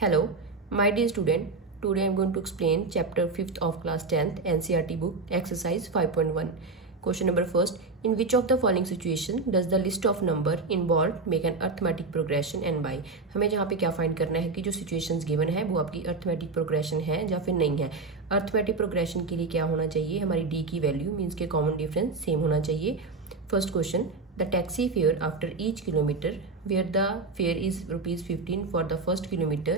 Hello, my dear student. Today I am going to explain chapter 5th of class 10th NCERT book exercise 5.1. Question number first. In which of the following situation does the list of number involved make an arithmetic progression and by? हमें जहाँ पे क्या find करना है कि जो situations given है वो आपकी अर्थमेटिक प्रोग्रेशन है या फिर नहीं है। अर्थमेटिक प्रोग्रेशन के लिए क्या होना चाहिए, हमारी डी की वैल्यू मीन्स के कॉमन डिफरेंस सेम होना चाहिए। First question, the taxi fare after each kilometer where the fare is ₹15 for the first kilometer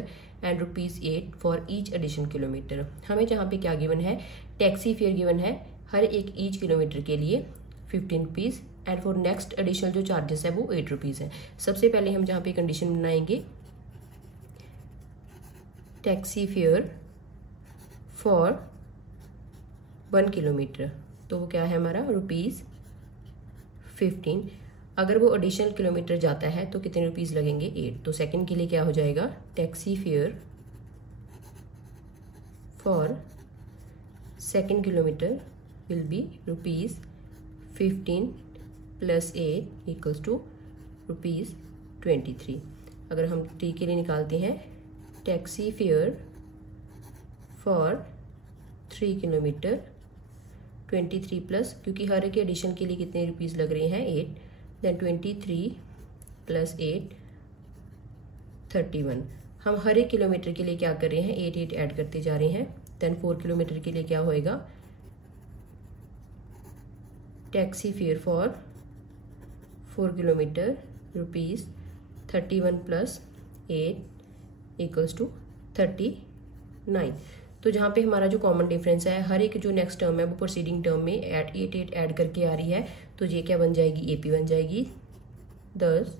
and ₹8 for each additional kilometer। हमें जहाँ पे क्या गिवन है, टैक्सी फेयर गिवन है हर एक ईच किलोमीटर के लिए ₹15 एंड फॉर नेक्स्ट एडिशनल जो चार्जेस है वो ₹8 है। सबसे पहले हम जहाँ पे कंडीशन बनाएंगे टैक्सी फेयर फॉर 1 किलोमीटर, तो वो क्या है हमारा ₹15। अगर वो एडिशनल किलोमीटर जाता है तो कितने रुपीस लगेंगे, 8। तो सेकंड के लिए क्या हो जाएगा, taxi fare for second kilometre will be ₹15 plus 8 equals to ₹23। अगर हम टी के लिए निकालते हैं taxi fare for 3 kilometre 23 plus, क्योंकि हर एक एडिशन के लिए कितने रुपीस लग रहे हैं, 8, देन 23 प्लस 8 31। हम हर एक किलोमीटर के लिए क्या कर रहे हैं, 8 ऐड करते जा रहे हैं। देन 4 किलोमीटर के लिए क्या होएगा, taxi fare for 4 kilometre ₹31 plus 8 equals to 39। तो जहाँ पे हमारा जो कॉमन डिफरेंस है, हर एक जो नेक्स्ट टर्म है वो प्रोसीडिंग टर्म में 8 ऐड करके आ रही है, तो ये क्या बन जाएगी, एपी बन जाएगी। 10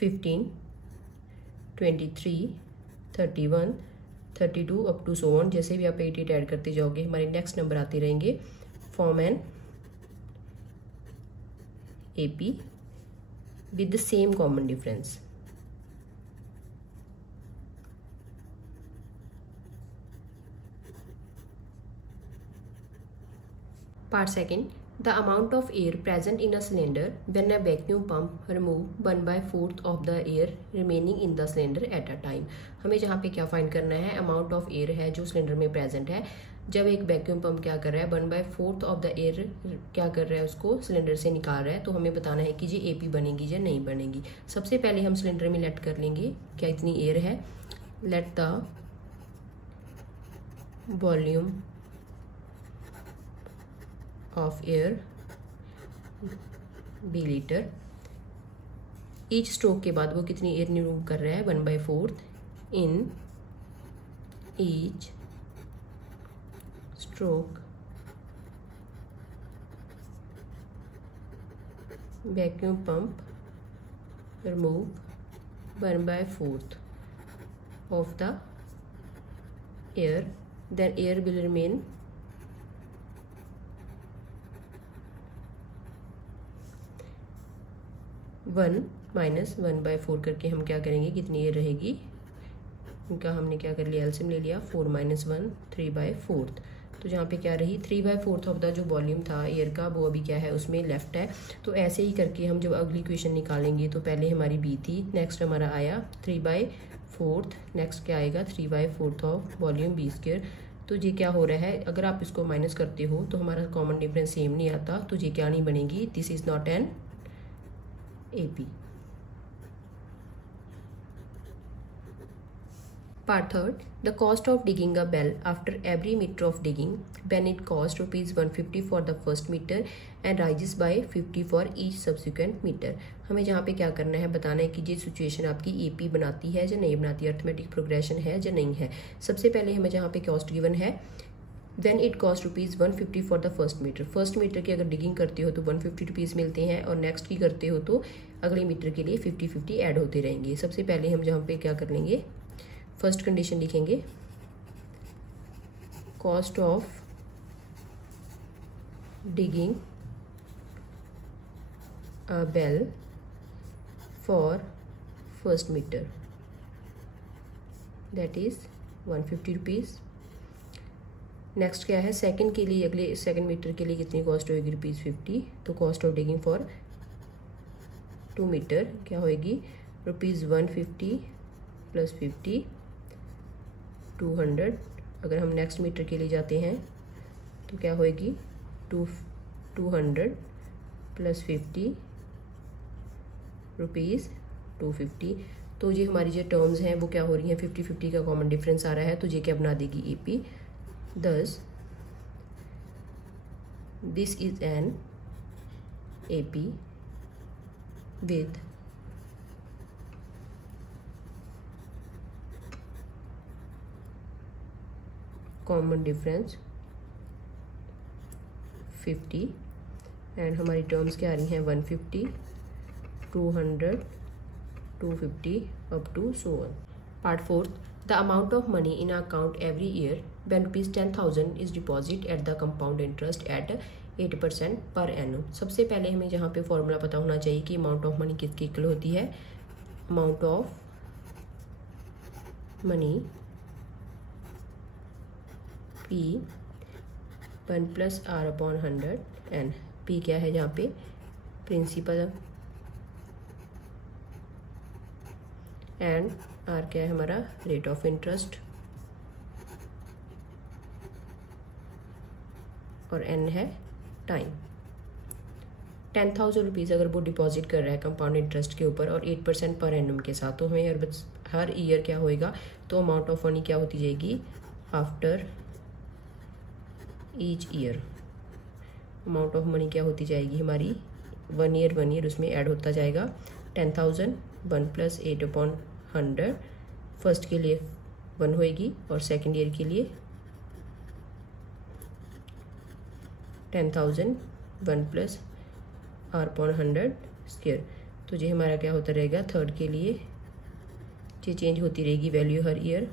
15 23 31 32 अप टू सो ऑन, जैसे भी आप 8 ऐड करते जाओगे हमारे नेक्स्ट नंबर आते रहेंगे। Form an AP with the same common difference. Part second, the amount of air present in a cylinder when a vacuum pump remove 1/4 of the air remaining in the cylinder at a time। हमें जहाँ पे क्या find करना है, amount of air है जो cylinder में present है। जब एक वैक्यूम पंप क्या कर रहा है, 1/4 ऑफ द एयर क्या कर रहा है, उसको सिलेंडर से निकाल रहा है, तो हमें बताना है कि ये एपी बनेगी या नहीं बनेगी। सबसे पहले हम सिलेंडर में लेट कर लेंगे क्या इतनी एयर है, let the volume of air b litre. Each stroke के बाद वो कितनी एयर रिमूव कर रहा है, 1/4 in each stroke vacuum pump remove 1/4 of the air, then air will remain 1 minus 1/4 करके हम क्या करेंगे, कितनी एयर रहेगी, इनका हमने क्या कर लिया, एलसीएम ले लिया, 4 - 1 3/4। तो जहाँ पे क्या रही, 3/4 ऑफ द जो वॉल्यूम था एयर का वो अभी क्या है उसमें लेफ्ट है। तो ऐसे ही करके हम जब अगली इक्वेशन निकालेंगे, तो पहले हमारी बी थी, नेक्स्ट हमारा आया 3/4, नेक्स्ट क्या आएगा 3/4 ऑफ वॉल्यूम बी स्क्वायर। तो ये क्या हो रहा है, अगर आप इसको माइनस करते हो तो हमारा कॉमन डिफरेंस सेम नहीं आता, तो ये क्या नहीं बनेगी, this is not an AP। Part third, the cost of digging a well after every meter of digging when it costs ₹150 for the first meter and rises by 50 for each subsequent meter। हमें जहाँ पे क्या करना है, बताना है कि ये सिचुएशन आपकी AP बनाती है या नहीं बनाती, अर्थमेटिक प्रोग्रेशन है या नहीं है। सबसे पहले हमें जहाँ पे कॉस्ट गिवन है, When it cost ₹150 for the first meter। First metre की अगर डिगिंग करते हो तो ₹150 मिलते हैं, और नेक्स्ट की करते हो तो अगले मीटर के लिए 50-50 ऐड होते रहेंगे। सबसे पहले हम जहाँ पे क्या कर लेंगे, फर्स्ट कंडीशन लिखेंगे, cost of digging a well for first metre that is ₹150। Next क्या है, सेकंड के लिए, अगले सेकंड मीटर के लिए कितनी कॉस्ट होगी, ₹50। तो cost of digging for 2 metre क्या होएगी, ₹150 प्लस 50 200। अगर हम नेक्स्ट मीटर के लिए जाते हैं तो क्या होएगी 200 प्लस 50 रुपीज़ 250। तो ये हमारी जो टर्म्स हैं वो क्या हो रही हैं, 50-50 का कॉमन डिफरेंस आ रहा है, तो ये क्या बना देगी AP। दस this is an AP with common difference 50 and हमारी टर्म्स क्या आ रही हैं 150 200 250 up to so on. Part fourth, the amount of money in account every year when ₹10,000 is deposit at the compound interest at 8% per annum. सबसे पहले हमें यहाँ पे फॉर्मूला पता होना चाहिए कि अमाउंट ऑफ मनी किसकी इक्वल होती है। Amount of money P 1 + R/100 and P क्या है यहाँ पे प्रिंसिपल एंड R क्या है हमारा रेट ऑफ इंटरेस्ट और N है टाइम। 10,000 रुपीज़ अगर वो डिपॉजिट कर रहा है कंपाउंड इंटरेस्ट के ऊपर और 8% पर एनम के साथ, तो हमें हर ईयर क्या होएगा, तो अमाउंट ऑफ मनी क्या होती जाएगी after each year. Amount of money क्या होती जाएगी हमारी 1 ईयर उसमें ऐड होता जाएगा। 10,000 1 + 8/100 फर्स्ट के लिए 1 होएगी और सेकेंड ईयर के लिए 10,000 1 + R/100 स्क्वायर। तो ये हमारा क्या होता रहेगा, थर्ड के लिए ये चेंज होती रहेगी वैल्यू हर ईयर।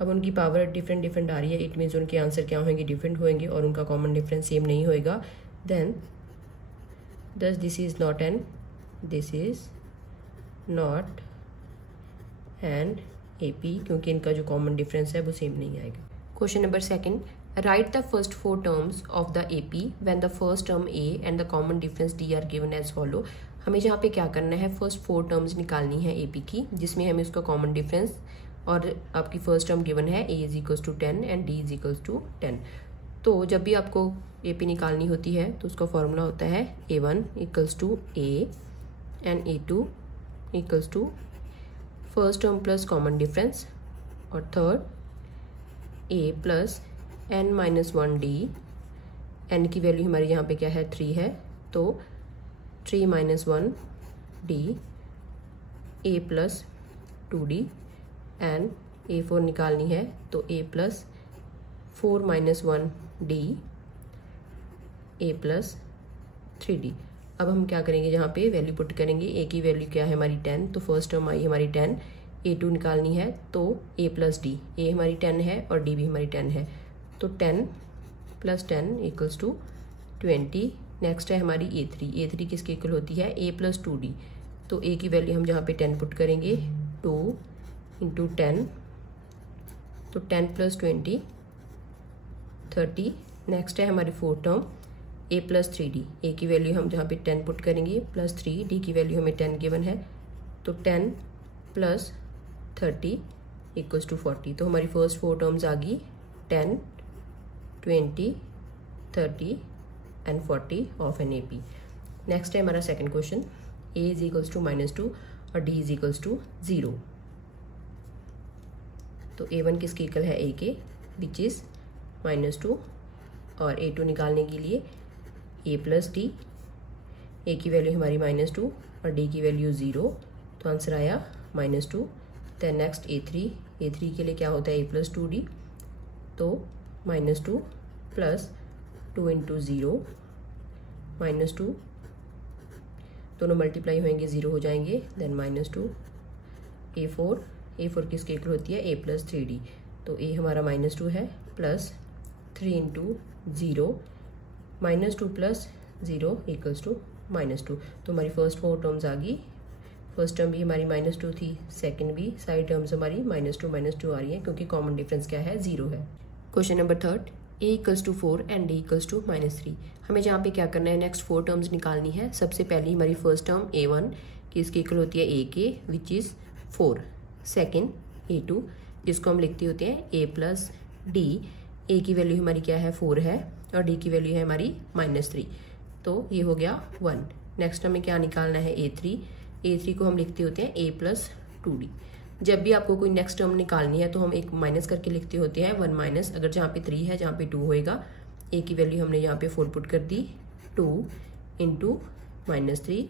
अब उनकी पावर डिफरेंट आ रही है, इट मीन्स उनके आंसर क्या होंगे, डिफरेंट होंगे और उनका कॉमन डिफरेंस सेम नहीं होएगा। देन दस this is not an AP क्योंकि इनका जो कॉमन डिफरेंस है वो सेम नहीं आएगा। Question number second, write the first 4 terms of the AP when the first term A and the common difference D are given as follow. हमें यहाँ पे क्या करना है, फर्स्ट 4 टर्म्स निकालनी है AP की, जिसमें हमें उसका कॉमन डिफरेंस और आपकी फर्स्ट टर्म गिवन है A = 10 एंड D = 10। तो जब भी आपको AP निकालनी होती है तो उसका फॉर्मूला होता है A1 = A and A2 = first term plus common difference और थर्ड A + n-1D। n की वैल्यू हमारी यहाँ पे क्या है 3 है, तो 3 - 1D A + 2D and A4 निकालनी है तो A + 4 - 1D A + 3D। अब हम क्या करेंगे, यहाँ पे वैल्यू पुट करेंगे। A की वैल्यू क्या है हमारी 10, तो फर्स्ट टर्म आई हमारी 10। A2 निकालनी है तो A + D, A हमारी 10 है और D भी हमारी 10 है, तो 10 + 10 = 20। नेक्स्ट है हमारी A3 किसके इक्वल होती है A + 2D, तो A की वैल्यू हम जहाँ पे 10 पुट करेंगे 2 × 10, तो 10 + 20 30। नेक्स्ट है हमारी fourth term A + 3D, A की वैल्यू हम जहाँ पे 10 पुट करेंगे +3, D की वैल्यू हमें 10 गिवन है, तो 10 + 30 = 40। तो हमारी फर्स्ट 4 टर्म्स आ गई 10 20 30 and 40 of an AP। Next है हमारा सेकंड क्वेश्चन, A = -2 और D = 0। तो A1 किसके इक्वल है A के, विच इज़ -2, और A2 निकालने के लिए A + D, A की वैल्यू हमारी -2 और D की वैल्यू 0, तो आंसर आया -2। देन नेक्स्ट A3 के लिए क्या होता है A + 2D, तो -2 + 2 × 0 -2, दोनों मल्टीप्लाई होंगे 0 हो जाएंगे, देन -2 A4 किसके इक्वल होती है A + 3D, तो A हमारा -2 है प्लस 3 × 0 -2 + 0 = -2। तो हमारी फर्स्ट 4 टर्म्स आ गई, फर्स्ट टर्म भी हमारी -2 थी, सेकंड भी, सारी टर्म्स हमारी -2 आ रही है क्योंकि कॉमन डिफरेंस क्या है 0 है। Question number third, a equals to 4 and d equals to -3। हमें जहाँ पे क्या करना है, नेक्स्ट 4 टर्म्स निकालनी है। सबसे पहली हमारी फर्स्ट टर्म a1 की इसकी इक्वल होती है a के विच इज़ 4। सेकेंड a2 जिसको हम लिखते होते हैं a प्लस डी। ए की वैल्यू हमारी क्या है 4 है और डी की वैल्यू है हमारी -3, तो ये हो गया 1। नेक्स्ट हमें क्या निकालना है a3 को हम लिखते होते हैं a प्लस 2d। जब भी आपको कोई नेक्स्ट टर्म निकालनी है तो हम एक माइनस करके लिखते होते हैं 1 माइनस, अगर जहाँ पे 3 है जहाँ पे 2 होएगा। a की वैल्यू हमने यहाँ पे 4 पुट कर दी, 2 into -3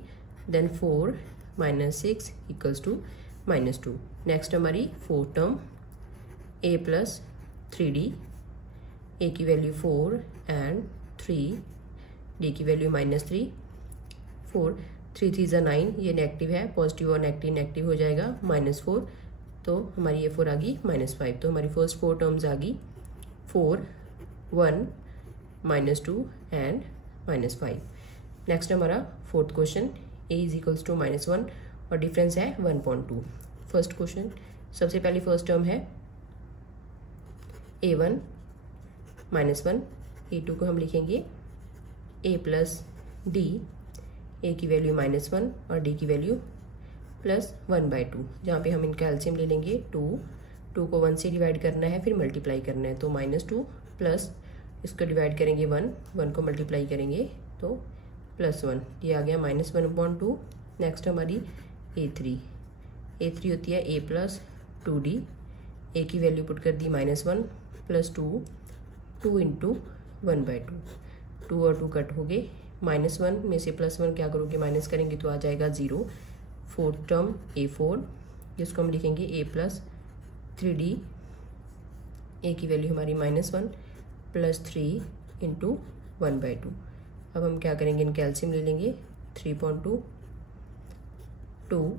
then 4 -6 equals to -2। Next हमारी fourth term a plus 3d। a की वैल्यू 4 एंड 3, d की वैल्यू -3, 4 3 3 ज़ा 9, ये नेगेटिव है, पॉजिटिव और नेगेटिव नेगेटिव हो जाएगा, -4, तो हमारी ये 4 आ गई -5। तो हमारी फर्स्ट 4 टर्म्स आ गई 4 1 -2 एंड -5। नेक्स्ट हमारा fourth question a is equals to -1 और डिफरेंस है 1.2। फर्स्ट क्वेश्चन, सबसे पहली फर्स्ट टर्म है a1 -1, a2 को हम लिखेंगे a प्लस डी। a की वैल्यू -1 और d की वैल्यू +1/2, जहाँ पे हम इनका एलसीएम ले लेंगे 2 को 1 से डिवाइड करना है, फिर मल्टीप्लाई करना है, तो -2 प्लस इसको डिवाइड करेंगे 1 को मल्टीप्लाई करेंगे तो +1, ये आ गया -1/2। नेक्स्ट हमारी a3 होती है a प्लस 2d। a की वैल्यू पुट कर दी -1 प्लस 2 इंटू 1/2, 2 और 2 कट हो गए, -1 में से +1 क्या करोगे माइनस करेंगे तो आ जाएगा 0। फोर्थ टर्म a4 जिसको हम लिखेंगे a प्लस 3d। a की वैल्यू हमारी -1 प्लस 3 इंटू 1/2। अब हम क्या करेंगे, इनके एलसीएम ले लेंगे, 3.2 2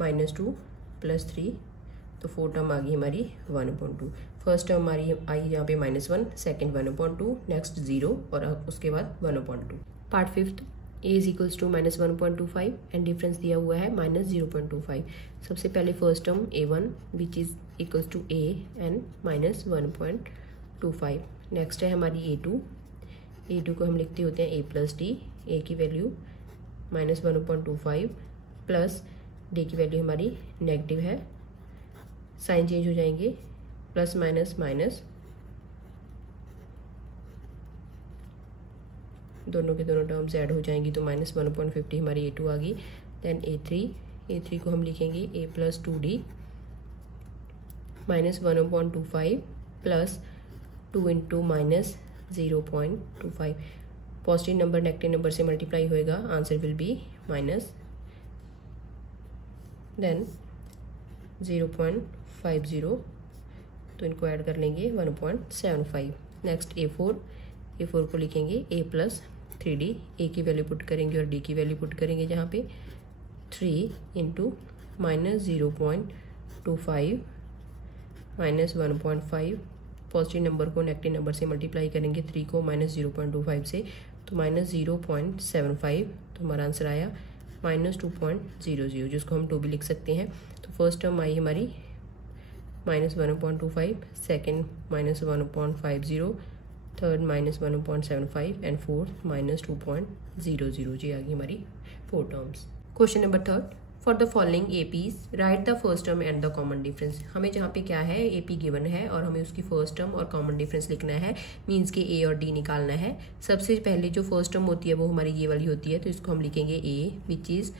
-2 प्लस 3, तो 4 टर्म आ गई हमारी 1/2। फर्स्ट टर्म हमारी आई यहाँ पे -1, सेकेंड 1/2, नेक्स्ट 0 और उसके बाद 1/2। Part fifth, a is equals to -1.25 and difference दिया हुआ है -0.25। सबसे पहले first term a1 which is equals to a and -1.25। Next है हमारी a2 को हम लिखते होते हैं a प्लस डी। a की वैल्यू -1.25 प्लस d की वैल्यू हमारी नेगेटिव है, साइन चेंज हो जाएंगे, प्लस माइनस माइनस, दोनों के दोनों टर्म्स ऐड हो जाएंगी, तो -1.50 हमारी a2 आ गई। देन a3 को हम लिखेंगे a plus 2d -1.25 plus 2 into -0.25। Positive number negative number से मल्टीप्लाई होएगा, answer will be minus, then 0.50, तो इनको ऐड कर लेंगे 1.75। नेक्स्ट a4 को लिखेंगे a प्लस 3d। a की वैल्यू पुट करेंगे और d की वैल्यू पुट करेंगे, जहाँ पे 3 इंटू -0.25 -1.5, पॉजिटिव नंबर को नेगेटिव नंबर से मल्टीप्लाई करेंगे, 3 को -0.25 से, तो -0.75, तो हमारा आंसर आया -2.00, जिसको हम 2 भी लिख सकते हैं। तो फर्स्ट टर्म आई हमारी -1.25, सेकेंड -1.50, थर्ड -1.75 एंड फोर्थ -2.00, जी आ गई हमारी 4 terms. Question number 3, for the following APs right the first term and the common difference. हमें जहाँ पे क्या है, एपी गिवन है और हमें उसकी फर्स्ट टर्म और कॉमन डिफरेंस लिखना है, मीन्स के ए और डी निकालना है। सबसे पहले जो फर्स्ट टर्म होती है वो हमारी ये वाली होती है, तो इसको हम लिखेंगे a which is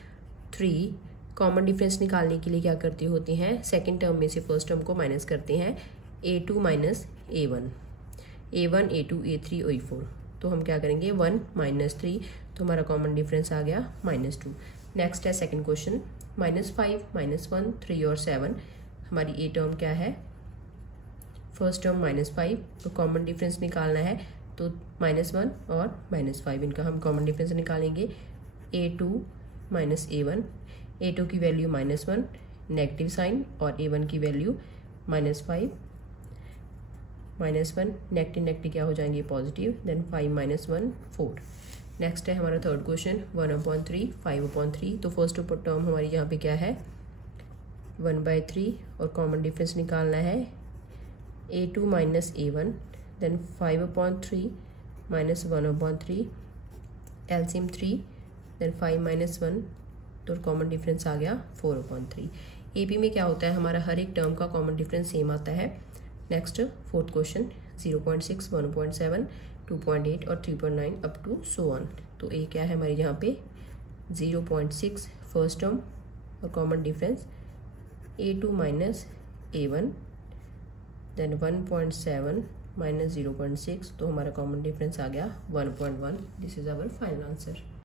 3। Common difference निकालने के लिए क्या करते होते हैं, सेकेंड टर्म में से फर्स्ट टर्म को माइनस करते हैं, a2 minus a1, a2 a3 a4, तो हम क्या करेंगे 1 -3, तो हमारा कॉमन डिफरेंस आ गया -2। नेक्स्ट है सेकंड क्वेश्चन, -5 -1 3 और 7, हमारी ए टर्म क्या है, फर्स्ट टर्म -5, तो कॉमन डिफरेंस निकालना है, तो -1 और -5 इनका हम कॉमन डिफरेंस निकालेंगे, a2 माइनस a1, a2 की वैल्यू -1 नेगेटिव साइन और a1 की वैल्यू -5, -1 नेगेटिव नेगेटिव क्या हो जाएंगे पॉजिटिव, देन 5 -1 4। नेक्स्ट है हमारा थर्ड क्वेश्चन, 1/3 5/3, तो फर्स्ट टर्म हमारी यहाँ पे क्या है 1/3 और कॉमन डिफरेंस निकालना है, a2 minus a1 then 5/3 minus 1/3, LCM 3, then 5 - 1 तो कॉमन डिफरेंस आ गया 4/3। एपी में क्या होता है, हमारा हर एक टर्म का कॉमन डिफरेंस सेम आता है। नेक्स्ट फोर्थ क्वेश्चन 0.6, 1.7, 2.8 और 3.9 अप टू सो ऑन। तो ये क्या है हमारे यहाँ पे 0.6 फर्स्ट टर्म और common difference A2 minus A1, then 1.7 minus 0.6 तो हमारा कॉमन डिफरेंस आ गया 1.1। This is our final answer.